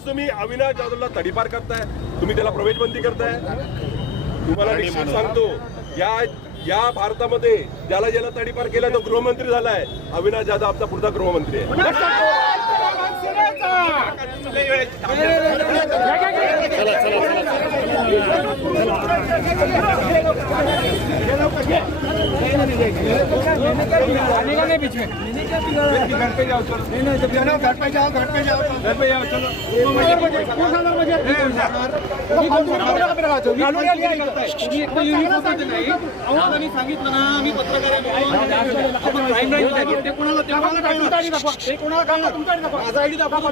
आज तुम्ही अविनाश जाधवला तडीपार करताय तुम्ही त्याला प्रवेश बंदी करताय. तुम्हाला निश्चित सांगतो या या भारतामध्ये ज्याला ज्याला तडीपार केला तो गृहमंत्री झालाय. अविनाश जाधव आमचा पुढचा गृहमंत्री आहे. आनेगा नहीं बीच में घर पे जाओ चलो नहीं नहीं जब जाना घर पे जाओ घर पे जाओ घर पे जाओ चलो आम्ही सांगितलं ना मी पत्रकार आहे. माझा ID दाखवा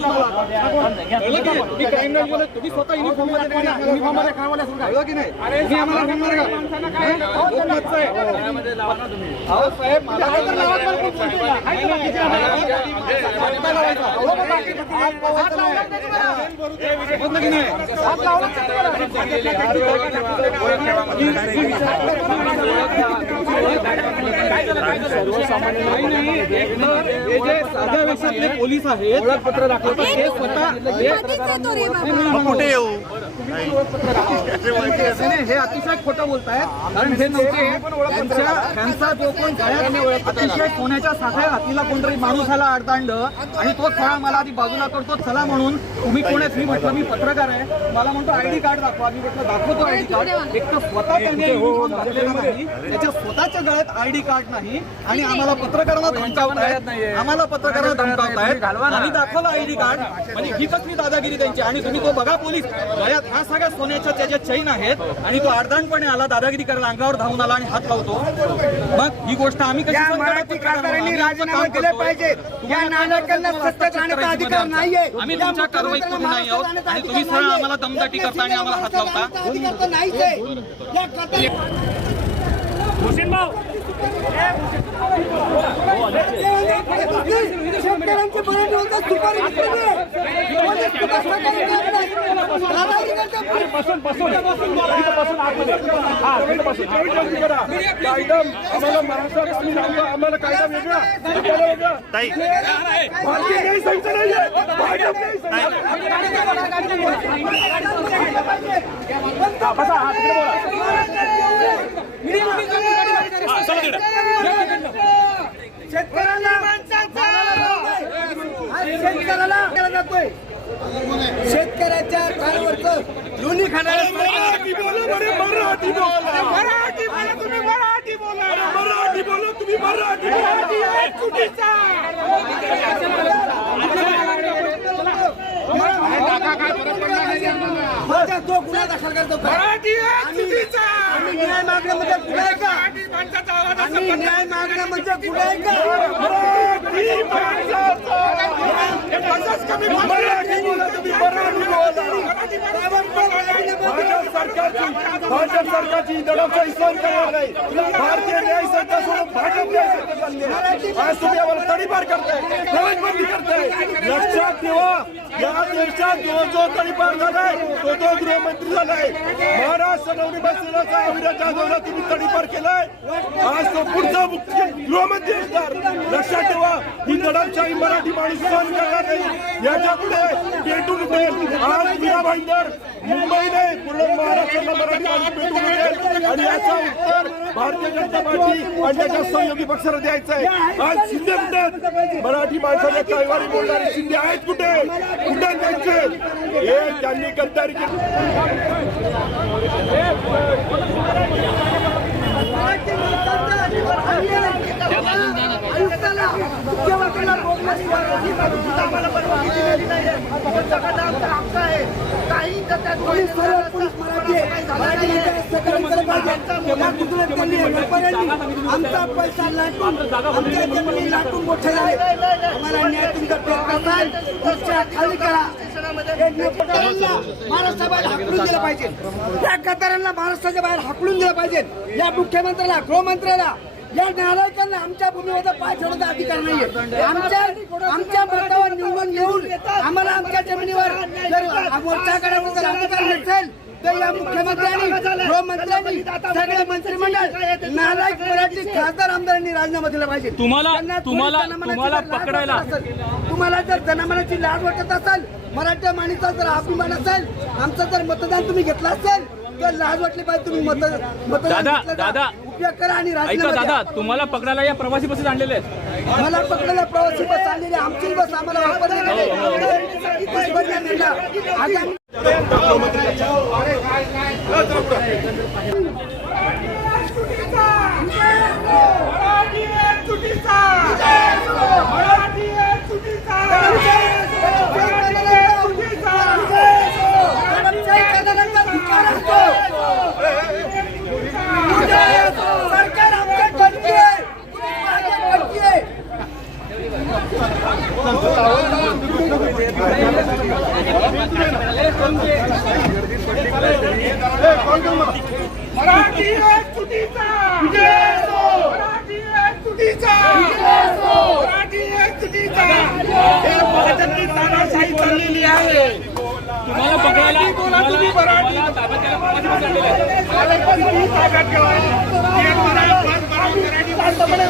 तुम्ही स्वतः uniform मध्ये कामाला असेल की नाही? तुम्ही आम्हाला सांगणार का? साहेब हे साध्या वेशातले पोलीस आहेत ओळखपत्र दाखवतात. ते स्वतः कुठे येऊ? हे अतिशय खोटं बोलतायत. कारण हे नव्हते. त्यांचा जो कोण गळ्यात अतिशय सोन्याच्या साखळ्या हातीला कोणतरी माणूस आला अडदांड आणि तो फळा मला आधी बाजूला करतो चला म्हणून. तुम्ही कोण आहेत मी म्हटलं मी पत्रकार आहे. मला म्हणतो आयडी कार्ड दाखवा. मी म्हटलं दाखवतो आयडी कार्ड. एक तर स्वतः त्यांनी uniform घातलेला नाही. त्याच्या स्वतःच्या गळ्यात आयडी कार्ड नाही. आणि आम्हाला पत्रकारांना धमकावतायत. आम्हाला पत्रकारांना धमकावतायत. आणि दाखवलं आयडी कार्ड. म्हणजे ही कसली दादागिरी त्यांची? आणि तुम्ही तो बघा पोलीस. गळ्यात ह्या सगळ्या सोन्याच्या त्याच्या चैन आहेत आणि तो अर्धांतपणे आला दादागिरी करायला अंगावर धावून आला आणि हात लावतो. मग ही गोष्ट आम्ही कशी या सहन करणार? मराठी खासदारांनी आम्ही आमचं राजीनामा काम दिले करतोय. पाहिजे या सत्ता जाण्याचा अधिकार नाहीये आम्ही या तुमच्या कारवाईत नाही आहोत. आणि तुम्ही सरळ आम्हाला दमदाटी करता आणि आम्हाला हात लावता. अधिकार तर नाहीच आहे या कथा- शेतकऱ्यांचे बरेच होतात. आम्हाला महाराष्ट्रात आम्हाला कायदा वेगळा भारतीय न्याय नाहीये. भाजप शेतकऱ्याला जातोय. शेतकऱ्याच्या काळावरचं लोणी खाणाऱ्या मराठी बोला बरे, मराठी बोला. मराठी बोला तुम्ही मराठी बोला. अरे मराठी बोला तुम्ही मराठी बोला. माझा तो गुन्हा दाखल करतो का? आम्ही न्याय मागणं म्हणजे गुन्हा आहे का? आम्ही न्याय मागणं म्हणजे गुन्हा आहे का? मराठी माणसाचा. मराठी बोला तुम्ही मराठी बोला भाजप सरकारची भाजप सरकारची दडपशाही सहन करणार नाही. भारतीय न्याय संस्था सोडून भाजप न्याय संस्था चालली आज तुम्ही आम्हाला तडीपार करताय. प्रवेशबंदी करताय. लक्षात ठेवा. या देशात जो जो तडीपार झालाय तो तो गृहमंत्री झालाय. महाराष्ट्र नवनिर्माण सेनेचा अविनाश जाधवला तुम्ही तडीपार केलाय. आज तो पुढचा मुख्य गृहमंत्री असणार लक्षात ठेवा. ही दडपशाही मराठी माणूस सहन करणार नाही. याच्यापुढे पेटून उठेल. आज मीरा भाईंदर मुंबई पूर्ण महाराष्ट्राला मराठी माणूस पेटून उठेल आणि याचा उत्तर भारतीय जनता पार्टी आणि त्याच्या सहयोगी पक्षाला द्यायचं आहे. आज शिंदे म्हणतात मराठी माणसाच्या कैवारी बोलणारे शिंदे आहेत कुठे? कुठे त्यांचे? हे त्यांनी गद्दारी केली आयुक्ताला मुख्यमंत्र्यांना बोलण्याची परवानगी नाही. आम्हाला परवानगी दिलेली नाहीये. पण सगळ्यांना आमचा हक्क आहे. काही तर त्यात पोलीस सर्व पोलीस मराठी आहे. मराठी नेते सकल केलं पाहिजे. या गुजरातमध्ये व्यापाऱ्यांनी आमचा पैसा लाटून आमच्या जमिनी लाटून मोठे झाले आम्हाला न्याय तुमचा भेटला नाही. खुर्च्या खाली करा. नेपथ्याला महाराष्ट्राबाहेर हाकलून दिलं पाहिजे. या गद्दारांना महाराष्ट्राच्या बाहेर हाकलून दिलं पाहिजे. या मुख्यमंत्र्याला गृहमंत्र्याला या नालायकांना आमच्या भूमीवर पाय ठेवण्याचा अधिकार नाहीये आमच्या आमच्या मतावर निवडून येऊन आम्हाला आमच्या जमिनीवर जर मोर्चा करायचा जर अधिकार नसेल तर या मुख्यमंत्र्यांनी गृहमंत्र्यांनी सगळे मंत्रिमंडळ नालायक मराठी खासदार आमदारांनी राजीनामा दिला पाहिजे तुम्हाला- तुम्हाला- तुम्हाला पकडायला- तुम्हाला जर जनामनाची लाज वाटत असेल मराठा माणीचा जर अभिमान असेल आमचं जर मतदान तुम्ही घेतलं असेल तर लाज वाटली पाहिजे तुम्ही मत मतदान? दादा. उपयोग करा आणि ऐका राजीनामा द्या. दादा तुम्हाला पकडायला या प्रवासी बसेस आणलेले आहेत मला पकडलेला प्रवासी बस आणलेली आमची बस आम्हाला वापरली गेली आम्ही सरकार आमच्या ठणकी आहे पोलीस महाराज ठणकी आहे मराठी एक चुकीचा. मराठी एक चुकीचा. मराठी एक चुकीचा. हे तानाशाही चाललेली आहे. तुम्हाला पकडायला बोला तुम्ही मराठी. मराठी, पाच मराठी, मराठी माणसं म्हणे,